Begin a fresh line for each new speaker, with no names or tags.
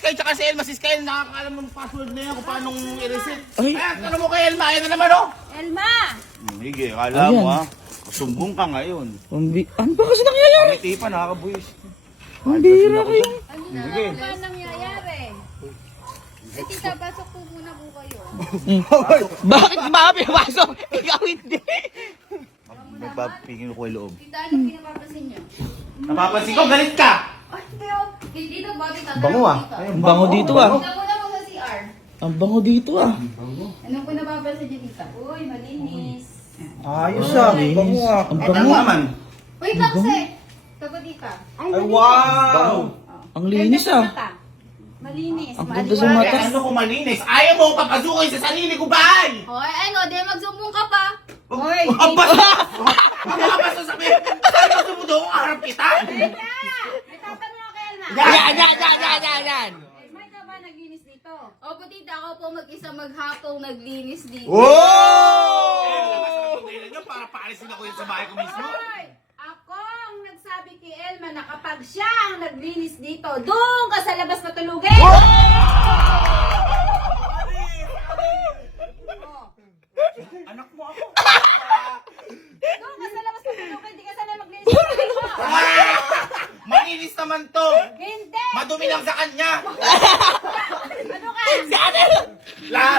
kayo tsaka si Elma. Sis kayo, nakakaalam mo ng password na yan kung paano i-reset.
Ay.
Kaya, ano mo kay Elma? Ayan na naman, oh.
Elma!
Sige, akala mo, ha. Sumbong ka ngayon.
Ano ba kasi nangyayari?
Pangiti pa, nakakabuhis.
Ang bira kayo.
Sige.
Ano ba nangyayari? Eh, tita, pasok po muna po kayo.
Bakit ba pinapasok? Ikaw hindi.
Nagpapingin ko yung loob.
Tita, anong pinapapansin niyo?
Napapansin ko, galit ka!
Ay, Teo! Dito ba, tita?
Bango, ah.
Ang bango dito ah.
Tita, muna po sa CR.
Ang bango dito ah.
Anong pinapapansin niyo, tita? Uy, malinis.
Ayos ah, bango ah.
Ang
Ano
bango.
naman?
Wait lang, kasi. Tago, tita.
Ay, wow!
Ang linis ah.
Malinis.
Ang ganda sa mata.
Kaya ano kung malinis? Ayaw mo papasukin sa sarili ko bahay!
Hoy, ano, di magsumbong ka pa. Hoy,
Ang basta! Ang mga basta sabihin! Saan gusto mo doon? Harap kita!
tita! May tatanong ako kay Elma.
Yan.
Elma, ikaw ba naglinis dito? Opo, tita. Ako po mag-isa maghapong naglinis dito.
Oh! Para paalisin ako yun sa bahay ko mismo.
Hoy! Ako ang nagsabi kay Elma na kapag siya ang naglinis dito, doon ka sa labas matulugin!
Anak mo ako!
Doon ka sa labas matulugin, di ka sana maglinis dito!
Malinis naman to!
Hindi!
Madumi lang sa kanya!
Ano ka?
Lahat!